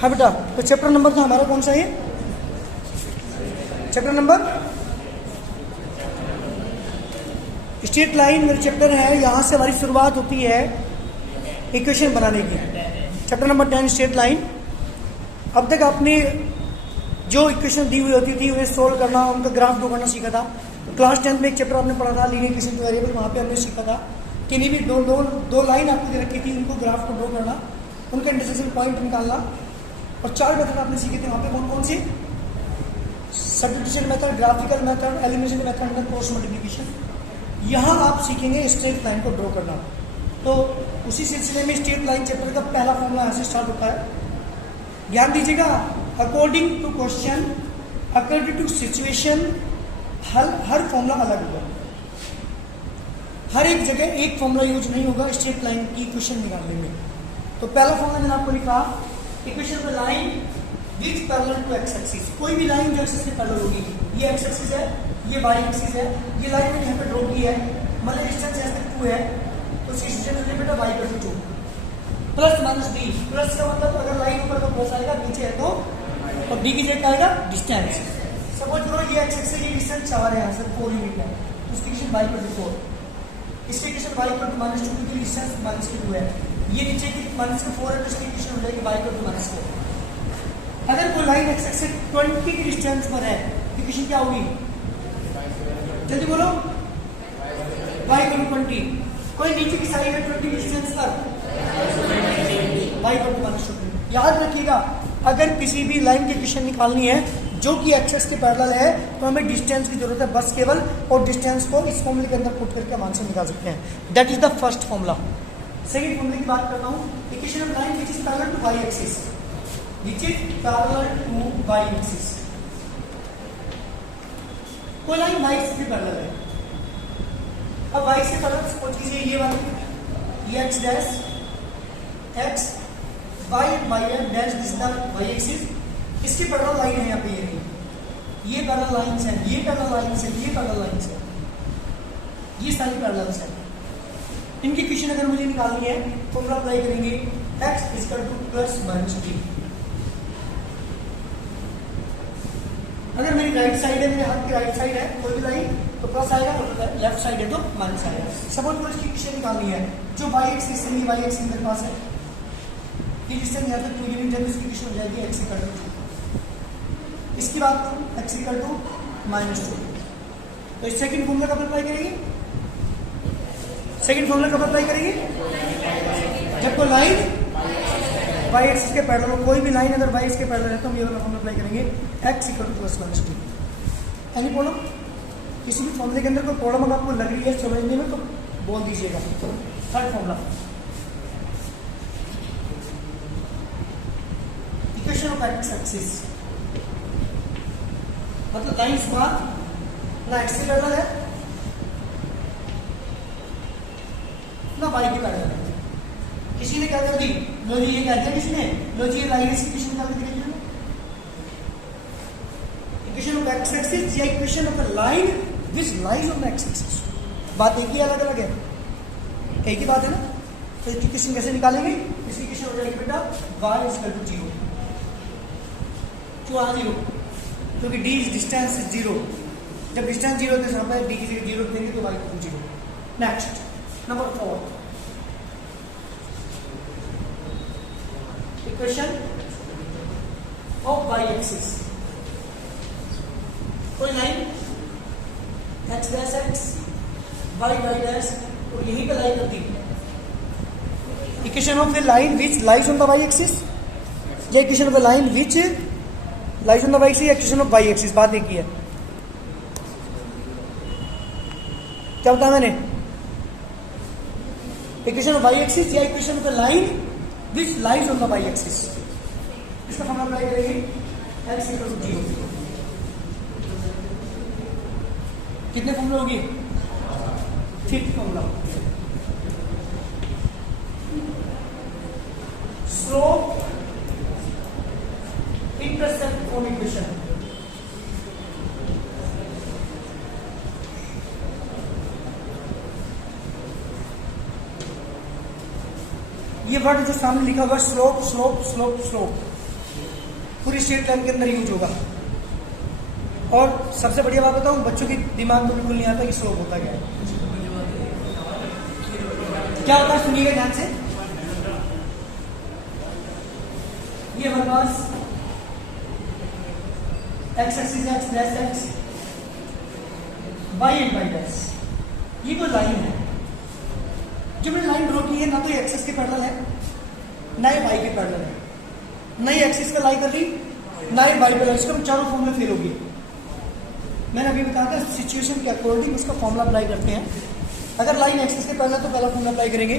हाँ बेटा, तो चैप्टर नंबर था हमारा कौन सा है? चैप्टर नंबर स्ट्रेट लाइन मेरे चैप्टर है। यहाँ से हमारी शुरुआत होती है इक्वेशन बनाने की। Chapter number 10 straight line. अब तक आपने जो इक्वेशन दी हुई होती थी उन्हें सोल्व करना, उनका ग्राफ ड्रॉ करना सीखा था। क्लास 10 में एक चैप्टर आपने पढ़ा था लीनियर इक्वेशन टू वेरिएबल, वहाँ पे हमने सीखा था कि नहीं भी दो लाइन आपको दे रखी थी, उनको ग्राफ को ड्रॉ करना, उनका इंटरसेक्शन पॉइंट निकालना, और 4 मेथड आपने सीखे थे वहाँ पे। कौन कौन सी? Substitution method, graphical method, elimination method and cross multiplication. यहाँ आप सीखेंगे स्ट्रेट लाइन को ड्रॉ करना। तो उसी सिलसिले में स्ट्रेट लाइन चैप्टर का पहला फॉर्मूला यहाँ से स्टार्ट होता है। ध्यान दीजिएगा, according to question, according to situation, हर फॉर्मूला अलग होगा। हर एक जगह एक फॉर्मूला यूज नहीं होगा स्ट्रेट लाइन की इक्वेशन निकालने में। तो पहला फॉर्मूला मैंने आपको लिखा, equation of the line which parallel to X axis. कोई भी लाइन जो एक्सिस के पैरेलल होगी, ये एक्स एक्सिस है, ये वाई एक्सिस है, ये लाइन मैंने यहाँ पे ड्रॉ की है, मतलब डिस्टेंस यहाँ तक 2 है, तो इस डिस्टेंस के बेटा y = 2 plus minus D. Plus का मतलब अगर लाइन ऊपर तो प्लस आएगा, नीचे है तो, और डी की जगह आएगा डिस्टेंस। सपोज करो ये एक्स एक्सिस की डिस्टेंस 4 है, यहाँ से 4 यूनिट है, तो उसकी डिस्टेंस y = 4, इसकी डिस्टेंस y = -2 की डिस्टेंस -2 है, ये नीचे की -4 है, तो इसकी डिस्टेंस हो जाएगी y = -4। अगर कोई लाइन एक्स एक्सिस 20 की डिस्टेंस पर है, इक्वेशन क्या होगी? जल्दी बोलो, y = 20। कोई नीचे की साइड है 20 डिस्टेंस पर, y = -2। याद रखिएगा, अगर किसी भी लाइन की इक्वेशन निकालनी है जो कि एक्सेस के पैरेलल है, तो हमें डिस्टेंस की जरूरत है बस केवल, और डिस्टेंस को इस फॉर्मूले के अंदर पुट करके हम आंसर निकाल सकते हैं। That is the first formula. Second फॉर्मूले की बात करता हूँ, equation of line which is parallel to Y axis, which is parallel to Y axis. कोई लाइन वाई एक्सिस के पैरेलल है। अब वाई से पैरेलल सपोज कीजिए ये वाली, ये X dash X Y dash this the Y axis, इसकी पैरेलल लाइन है यहाँ पे, ये पैरेलल लाइंस है, ये पैरेलल लाइंस है, ये पैरेलल लाइंस है, ये सारी पैरेलल्स है। इनकी इक्वेशन अगर मुझे निकालनी है, फॉर्मूला अप्लाई करेंगे, x = +-d। अगर मेरी राइट साइड है, मेरे हाथ की राइट साइड है कोई भी लाइन, तो प्लस आएगा, और लेफ्ट साइड है तो माइनस आएगा। सपोज मुझे इसकी इक्वेशन निकालनी है, जो y एक्सिस से, ये y एक्सिस मेरे पास है, ये डिस्टेंस यहाँ तक 2 यूनिट है, इसकी इक्वेशन हो जाएगी x = 2। इसकी बात करूँ, x = -2। तो इस सेकंड फॉर्मूला कब अप्लाई करेंगे? सेकंड फॉर्मूला कब अप्लाई करेंगे? जब कोई लाइन y एक्सिस के पैरेलल हो। कोई भी लाइन अगर y एक्सिस के पैरेलल है तो हम ये वाला फॉर्मूला अप्लाई करेंगे, x = +-2। Any problem? किसी भी फॉर्मूले के अंदर कोई प्रॉब्लम अगर आपको लग रही है समझने में तो बोल दीजिएगा। Third formula, equation of x axis, मतलब लाइन पाथ ना एक्स के पैरेलल है ना वाई के पैरेलल है। किसी ने क्या कर दी, लो जी ये कह दिया किसने, लो जी ये लाइन इसकी इक्वेशन निकाल के दिखाई। इक्वेशन ऑफ एक्स एक्सिस या equation of a line which lies on the x axis, बात एक ही अलग अलग है, एक ही बात है ना। तो इसकी इक्वेशन कैसे निकालेंगे? इसकी इक्वेशन हो जाएगी बेटा y = 0, क्यों 0? क्योंकि d डिस्टेंस इज 0। जब डिस्टेंस 0 तो यहाँ पर d की जगह 0 देंगे तो y = 0। Next number 4, equation of y axis. कोई line x dash x y dash, और यहीं पे लाइन होती है। Equation of the line which lies on the y axis, या equation of the line which lies on the y axis, equation of y axis, बात एक ही है। क्या बताया मैंने? इक्वेशन ऑफ y एक्सिस या equation of the line which lies on the y axis. इसका फॉर्मूला अप्लाई करेंगे, x = 0। कितने फॉर्मूला होगी? 5th formula, slope intercept form equation. ये वर्ड जो सामने लिखा हुआ स्लोप स्लोप स्लोप स्लोप, पूरी स्ट्रेट लाइन के अंदर यूज होगा। और सबसे बढ़िया बात बताऊं, बच्चों के दिमाग को बिल्कुल नहीं आता कि स्लोप होता क्या है। क्या होता है सुनिएगा ध्यान से। ये हमारे पास एक्स एक्सिस है, X dash X, Y and Y dash, ये कोई लाइन है। जो मैंने लाइन ड्रॉ की है ना तो ये एक्सिस के पैरेलल है ना ये वाई के पैरेलल है, ना ये एक्सिस पे लाई कर रही ना ये वाई पे लाई। इसका चारों फॉर्मूला फेल होगी। मैंने अभी बताया था सिचुएशन के अकॉर्डिंग उसका फॉर्मूला अप्लाई करते हैं। अगर लाइन एक्सिस के पैरेलल तो पहला फॉर्मूला अप्लाई करेंगे,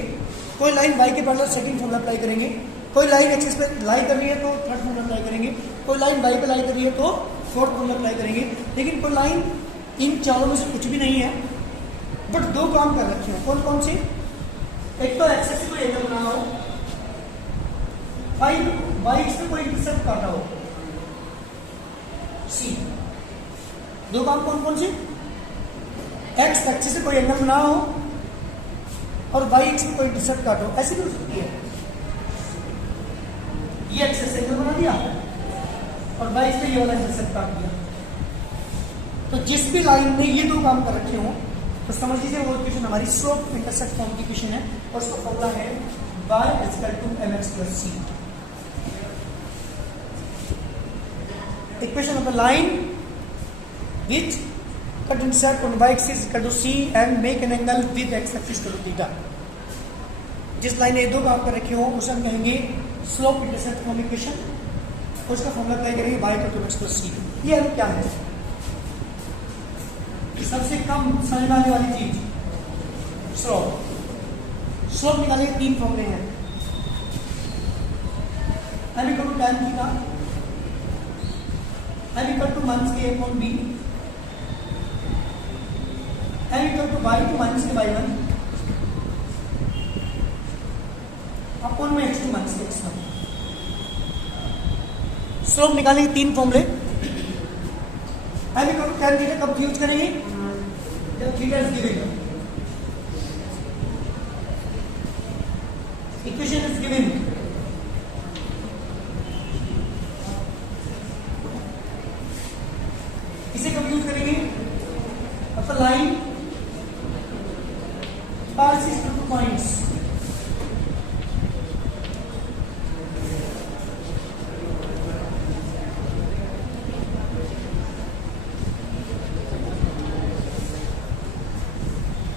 कोई लाइन वाई के पैरेलल सेकंड फॉर्मूला अप्लाई करेंगे, कोई लाइन एक्सिस पे लाई कर रही है तो थर्ड फॉर्मूला अप्लाई करेंगे, कोई लाइन वाई पे लाई कर रही है तो फोर्थ फॉर्मूला अप्लाई करेंगे। लेकिन कोई लाइन इन चारों में से कुछ भी नहीं है, बट दो काम कर रखे हो। कौन कौन से? एक तो एक्सिस से कोई एंगल बनाना हो, वाई एक्स पे कोई इंटरसेप्ट काटा हो, सी। दो काम कौन कौन से? एक्स एक्सिस से कोई एंगल बना हो और वाई एक्स पे कोई इंटरसेप्ट काटो। ऐसी भी हो सकती है, ये एक्सिस से एंगल बना दिया और वाई एक्स पे ये वाला इंटरसेप्ट काट दिया। तो जिस भी लाइन में ये दो काम कर रखे हो तो समझ लीजिए वो इक्वेशन हमारी स्लोप इंटरसेप्ट फॉर्म की इक्वेशन है और उसका फॉर्मूला है y equal to mx plus c। Equation of the line which cut intersect on y axis equal to c and make an angle with x axis equal to theta। जिस line में दो काम कर रखे हो उसे हम कहेंगे स्लोप इंटरसेप्ट फॉर्म इक्वेशन और उसका फॉर्मूला अप्लाई करेंगे y equal to mx plus c। ये हम क्या है? सबसे कम समझ में आने वाली चीज स्लोप। स्लोप निकालने के तीन फॉर्मूले हैं। m equal to tan theta, m equal to minus के upon b, m equal to y two minus के y1 अपॉन में x टू माइनस के x1। स्लोप निकालने के तीन फॉर्मूले। m equal to tan theta कब यूज करेंगे? जब theta is given, equation is given. इसे कब यूज करेंगे? अब लाइन passes through points,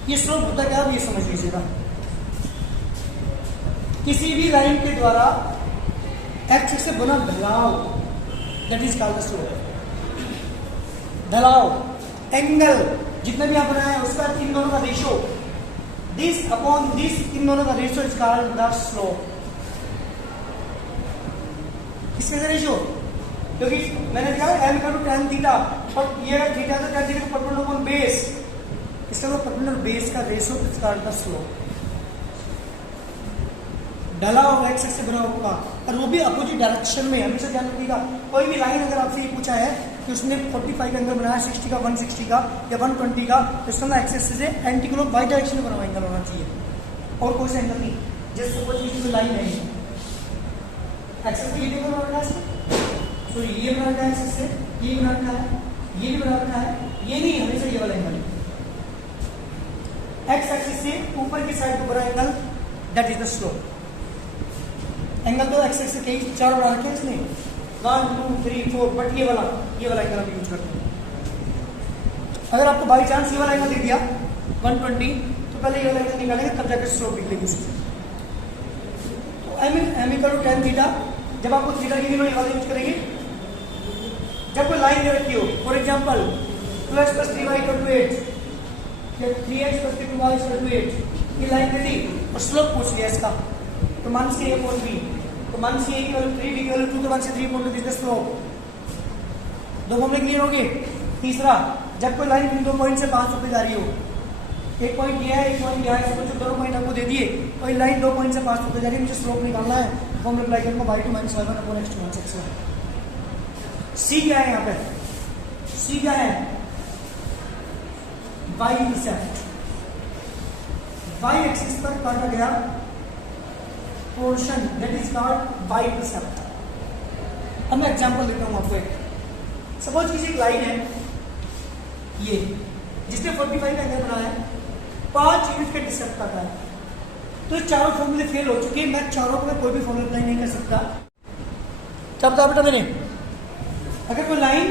ये स्लोप होता क्या है ये समझ लीजिएगा। किसी भी लाइन के द्वारा एक्स से बना ढलाव that is called the slope. ढलाव एंगल जितना भी आप बनाया है उसका इन दोनों का रेशियो, दिस अपॉन दिस, इन दोनों का ratio is called the slope. किसके रेशियो? क्योंकि मैंने कहा m equal to tan theta और ये थीटा तो tan theta perpendicular upon base, इसका वो परपेंडिकुलर बेस का ratio is called the slope. ढला होगा एक्स से बना होगा और वो भी अपोजिट डायरेक्शन में। हमेशा ध्यान रखिएगा, कोई भी लाइन अगर आपसे ये पूछा है कि उसने 45 का एंगल बनाया, 60 का, 160 का या 120 का, तो इसका ना एक्सेस से एंटी क्लॉक वाई डायरेक्शन में बना एंगल होना चाहिए और कोई सा एंगल नहीं। जैसे सपोज इसमें लाइन है एक्सेस पे ये बना रखा है, सॉरी ये बना रखा है एक्सेस से, ये बना रखा है, ये भी बना रखा है, ये नहीं, हमेशा ये वाला एंगल एक्स एक्सिस से ऊपर की साइड को बना angle that is the slope. Angle तो एक्स एक्सिस के चार बना रखे हैं इसने, 1 2 3 4, बट ये वाला एंगल हम यूज करते हैं। अगर आपको बाई चांस ये वाला एंगल दे दिया 120 तो पहले ये वाला एंगल निकालेंगे तब जाकर स्लोप निकलेगी उसकी। तो m equal to tan theta, जब आपको थीटा की ये वाला यूज करेंगे जब कोई लाइन दे रखी हो, फॉर एग्जांपल 2x + 3y = 8 या 3x + 2y = 8, ये लाइन दे दी और स्लोप पूछ लिया इसका, तो माइनस के अपॉन b, तो माइनस के इक्वल 3 b इक्वल 2, तो माइनस 3 दिस द स्लोप। दो फॉर्मूले क्लियर हो गए। तीसरा, जब कोई लाइन इन दो पॉइंट से 5 पे जा रही हो, एक पॉइंट ये है एक पॉइंट यहाँ है, जो दोनों पॉइंट आपको दे दिए, कोई लाइन 2 पॉइंट से 5 पे जा रही है, मुझे स्लोप निकालना है, फॉर्मूला अप्लाई करूंगा y2 - y1 upon x2 - x1। c क्या है यहाँ पे? c क्या है? y इंटरसेप्ट, y एक्सिस पर काटा गया portion that is called y intercept. अब मैं एग्जांपल देता हूँ आपको एक। सपोज किसी एक लाइन है ये, जिसने 45 का एंगल बनाया है, 5 यूनिट का इंटरसेप्ट काटा है, तो चारों फॉर्मूले फेल हो चुके हैं। मैं चारों को कोई भी फॉर्मूला अप्लाई नहीं कर सकता। क्या बता बेटा मैंने, अगर कोई लाइन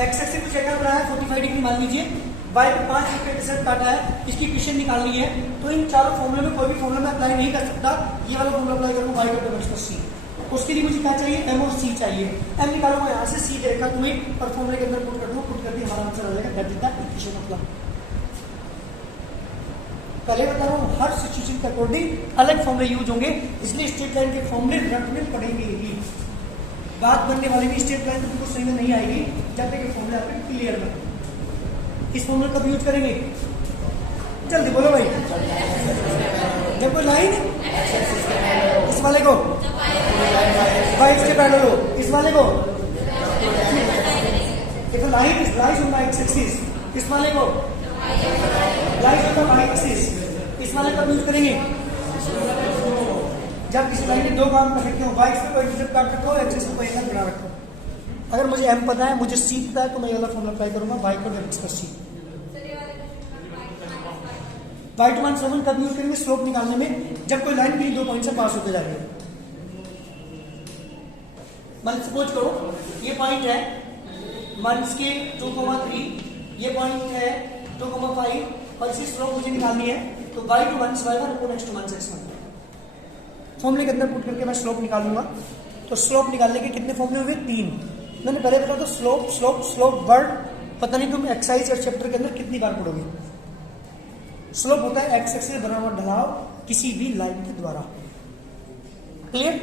एक्स एक्सिस कुछ एंगल बनाया है 45 डिग्री मान लीजिए, वाई पे 5 यूनिट का इंटरसेप्ट काटा है, इसकी इक्वेशन निकालनी है, तो इन चारों फॉर्मूले में कोई भी फॉर्मूला मैं अप्लाई नहीं कर सकता। ये वाला फॉर्मूला अप्लाई करूँगा वाई का एक्स प्लस सी। उसके लिए मुझे क्या चाहिए, एम और सी चाहिए। एम निकालूंगा यहाँ से, सी देखा तुम्हें और फॉर्मूले के अंदर पुट कर दूँ, पुट कर दी, हमारा आंसर आ जाएगा that is the equation of line. पहले बता रहा हूँ हर सिचुएशन के अकॉर्डिंग अलग फॉर्मूले यूज होंगे, इसलिए स्ट्रेट लाइन के फॉर्मूले रटने पड़ेंगे ही। बात बनने वाली भी स्ट्रेट लाइन तो बिल्कुल सही में नहीं आएगी जब तक ये फॉर्मूले आपके क्लियर बने। इस फॉर्मूले कब यूज करेंगे, जल्दी बोलो भाई। जब कोई लाइन इस वाले को वाई के पैरेलल हो, इस वाले को if line is lies on the x axis, इस वाले को lies on the Y axis, इस वाले कब यूज करेंगे, जब किसी लाइन में दो काम कर सकते हो, वाई एक्सिस को इंटरसेप्ट काट रखो, एक्सिस को एंगल बना रखो। अगर मुझे एम पता है, मुझे सी पता है, तो मैं ये वाला फॉर्मूला अप्लाई करूंगा, वाई को x plus c. Y two minus 7 कब यूज करेंगे, स्लोप निकालने में, जब कोई लाइन किसी दो पॉइंट से पास होकर जाएगी। मान सपोज करो ये पॉइंट है माइनस के 2,3, ये पॉइंट है 2,5 और इसी स्लोप मुझे निकालनी है, तो y two minus y one upon x two minus x one फॉर्मूले के अंदर पुट करके मैं स्लोप निकालूंगा। तो स्लोप निकालने के कितने फॉर्मूले हुए, 3। मैंने पहले बताया तो स्लोप स्लोप स्लोप वर्ड पता नहीं तुम एक्सरसाइज और चैप्टर के अंदर कितनी बार पढ़ोगे। स्लोप होता है एक्स एक्सिस बना हुआ ढलाव किसी भी लाइन के द्वारा। क्लियर,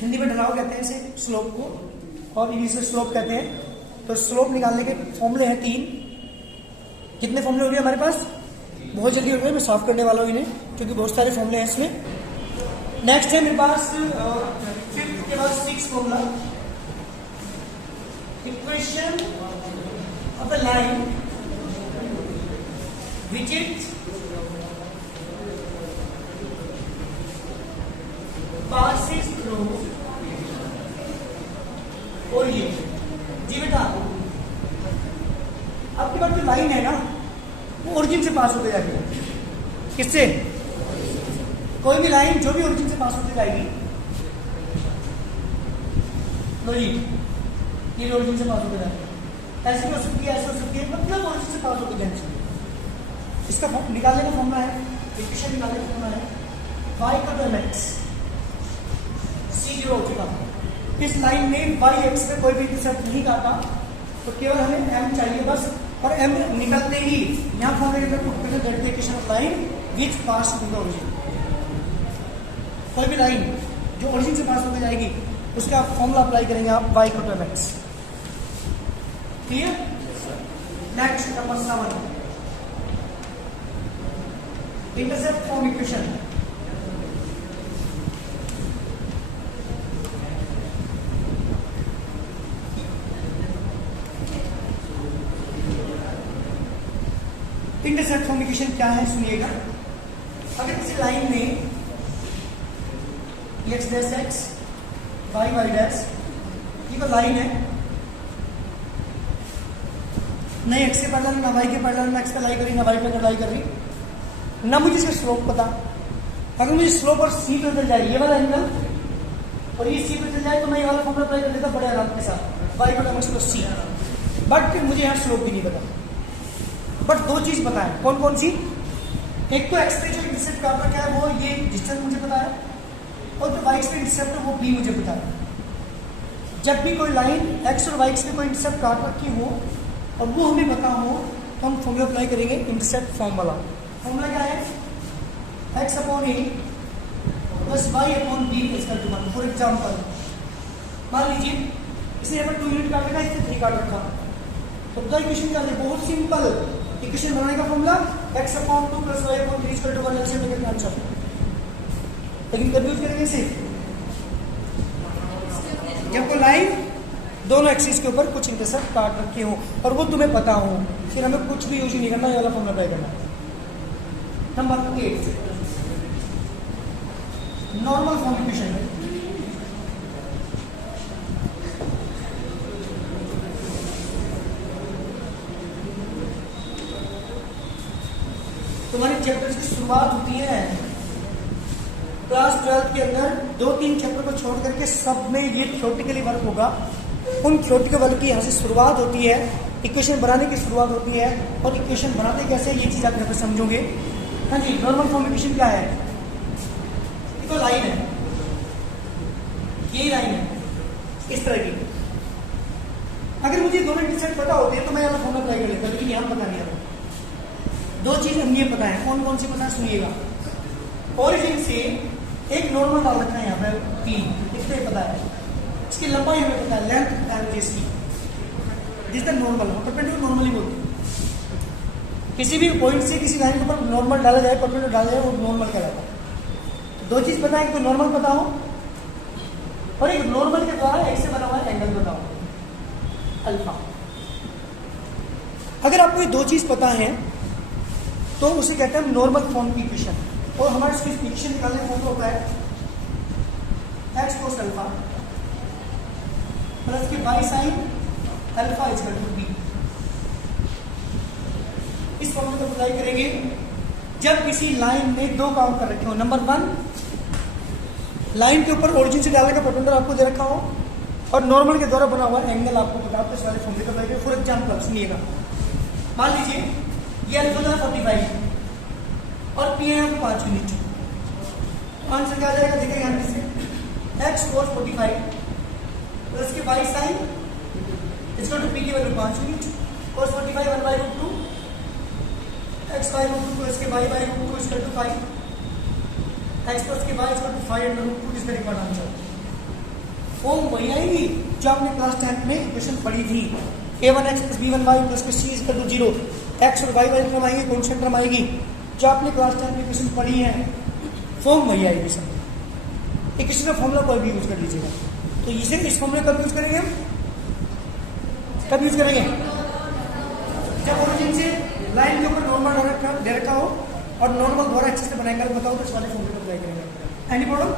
हिंदी में ढलाव कहते हैं इसे स्लोप को, और इंग्लिश में स्लोप कहते हैं। तो स्लोप निकालने के फॉर्मूले हैं 3। कितने फॉर्मूले हो गए हमारे पास, बहुत जल्दी हो गए, मैं सॉल्व करने वाला हूँ इन्हें क्योंकि बहुत सारे फॉर्मूले हैं इसमें। नेक्स्ट है मेरे पास 5th के बाद 6th formula, equation of the line which it passes through origin। जी बेटा, आपके पास जो लाइन है ना वो ओरिजिन से पास होते जाएगी। किससे, कोई भी लाइन जो भी ओरिजिन से पास होती जाएगी, लो जी ये ओरिजिन से पास होते जाएगी, ऐसे भी हो सकती है, ऐसे हो सकती है, मतलब ओरिजिन से पास होते जाने चाहिए। इसका निकालने का फॉर्मूला है, इक्वेशन निकालने का फॉर्मूला है y का टर्म x c0 हो चुका। इस लाइन में y x पे कोई भी इंटरसेप्ट नहीं काटा, तो केवल हमें m चाहिए बस, और m निकलते ही यहाँ फॉर्मूले के अंदर पुट करके that the equation of line which pass through the origin. कोई भी लाइन जो ओरिजिन से पास होकर जाएगी उसका फॉर्मूला अप्लाई करेंगे आप, y का term x। Clear, next number 7, intercept form equation. Intercept form equation क्या है सुनिएगा। अगर किसी लाइन में x dash x y y dash ये तो लाइन है, न x के पैरेलल ना y के पैरेलल, ना x पे लाई करी ना y पे लाई कर रही, ना मुझे इसका स्लोप पता। अगर मुझे स्लोप और सी पे चल जाए ये वाला एंगल और ये सी पे चल जाए तो मैं ये वाला फॉर्मूला अप्लाई कर लेता बड़े आराम के साथ, y का टर्म सी। बट मुझे यहाँ स्लोप भी नहीं पता, बट दो चीज पता है। कौन कौन सी, एक तो एक्स पे जो इंटरसेप्ट काट रखा है वो ये डिस्टेंस मुझे पता है, और जो वाई पे इंटरसेप्ट है वो भी मुझे पता है। जब भी कोई लाइन एक्स और वाई पे कोई इंटरसेप्ट काट रखी हो और वो हमें पता हो तो हम फॉर्मूला अप्लाई करेंगे इंटरसेप्ट फॉर्म वाला। फॉर्मूला क्या है, x अपॉन ए प्लस वाई अपॉन बी इसका डिमांड। फॉर एग्जाम्पल मान लीजिए इसे यहाँ पर 2 यूनिट काट रखा, इसे 3 काट रखा, तो क्या इक्वेशन निकालनी, बहुत सिंपल इक्वेशन बनाने का formula x upon 2 plus y upon 3 equal to 1 LCM लेकर आंसर। लेकिन कब यूज करेंगे इसे, जब कोई लाइन दोनों एक्सिस के ऊपर कुछ इंटरसेप्ट काट रखे हो और वो तुम्हें पता हो, फिर हमें कुछ भी यूज नहीं करना, ये वाला फॉर्मूला अप्लाई करना। नंबर 8 नॉर्मल फॉर्म इक्वेशन है। तुम्हारे चैप्टर की शुरुआत होती है क्लास 12 के अंदर 2-3 चैप्टर को छोड़ करके सब में ये थ्योरेटिकली वर्क होगा। उन थ्योरेटिकल वर्क की यहाँ से शुरुआत होती है, इक्वेशन बनाने की शुरुआत होती है, और इक्वेशन बनाते कैसे ये चीज़ आप यहाँ पर समझोगे। हाँ जी, नॉर्मल फॉर्म इक्वेशन क्या है? ये तो लाइन है, यही लाइन है इस तरह की। अगर मुझे दोनों इंटरसेक्ट पता होते हैं तो मैं यहाँ फॉर्मूला अप्लाई कर लेता, लेकिन यहाँ पता नहीं आता। दो चीज हमने पता है, कौन कौन सी पता है सुनिएगा। ओरिजिन से एक नॉर्मल डाल रखा है यहाँ पे P, इतना ही पता है। इसकी लंबाई हमें पता है, लेंथ एंड इसकी जिस तक नॉर्मल हो, परपेंडिकुलर नॉर्मली बोलते हैं। किसी भी पॉइंट से किसी लाइन के ऊपर नॉर्मल डाला जाए, परपेंडिकुलर डाला जाए, वो नॉर्मल कहलाता है। तो दो चीज पता है, एक तो नॉर्मल पता हो और एक नॉर्मल के द्वारा एक से बना हुआ एंगल बताओ, अल्फा। अगर आपको ये दो चीज पता है तो उसे कहते हैं नॉर्मल फॉर्म की इक्वेशन। और हमारे इसकी इक्वेशन निकालने का होता है x cos अल्फा प्लस की y sin alpha equal to b। इस फॉर्मूले को अप्लाई करेंगे जब किसी लाइन में दो काम कर रखे हो। नंबर 1, लाइन के ऊपर ओरिजिन से डालने का परपेंडिकुलर आपको दे रखा हो और नॉर्मल के द्वारा बना हुआ एंगल आपको बता, तो इस वाले फॉर्मूले को अप्लाई करें। फॉर एग्जांपल सुनिएगा, मान लीजिए ये अल्फा था 45 और पी है 5 यूनिट। आंसर क्या आ जाएगा देखिए यहाँ से, x cos 45 प्लस की y sin इसका टू p की value 5 unit, cos 45 1 by root 2 x by root 2 plus के y by root 2 इसका टू 5 x प्लस के y इसका टू 5 अंडर रूट 2 इस तरीके का आंसर। फॉर्म वही आएगी जो आपने क्लास 10 में इक्वेशन पढ़ी थी, a1x प्लस b1y प्लस के c इक्वल टू 0। x और y वाली टर्म आएगी, कॉन्स्टेंट टर्म आएगी जो आपने क्लास 10 में इक्वेशन पढ़ी है। फॉर्म वही आएगी सब। इक्वेशन का फॉर्मूला कोई भी यूज कर लीजिएगा। तो इसे इस फॉर्मूले कब यूज करेंगे हम? कब यूज करेंगे? जब ओरिजिन से लाइन के ऊपर नॉर्मल दे रखा हो और नॉर्मल द्वारा अच्छे से बनाएंगे, बताओ तो इस वाले फॉर्मूले को अप्लाई करेंगे। Any problem?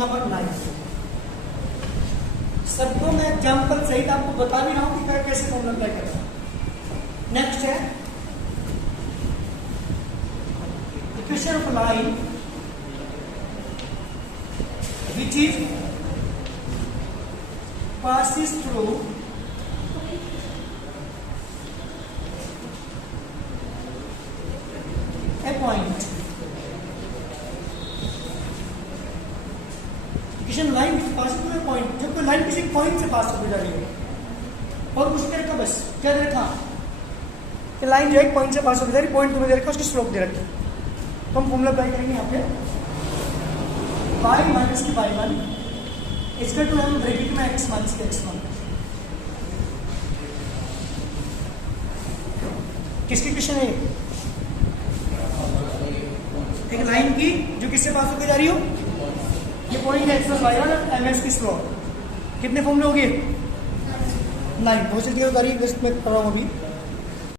नंबर 9 सबको मैं एग्जाम्पल सहित आपको बता भी रहा हूं कि कैसे फॉर्मूला अप्लाई करना है। नेक्स्ट है equation of line which is passes through a point। Equation line which passes through a point, जब कोई लाइन किसी पॉइंट से पास हो जा रही है और कुछ देर का बस क्या दे रखा कि लाइन जो है पॉइंट से पास हो जा रही है, पॉइंट तुम्हें दे रखा, उसकी स्लोप दे रखी। तो हम फॉर्मूला अप्लाई करेंगे यहाँ पे y माइनस की y1 इसका टू हम ब्रैकेट में x माइनस की x1। किसकी इक्वेशन है? एक लाइन की जो किससे पास होकर जा रही हो, ये पॉइंट है x प्लस y1 और ms की स्लोप। कितने फॉर्मूले हो गए? 9। बहुत जल्दी बता रही है, मैं कर रहा हूँ अभी।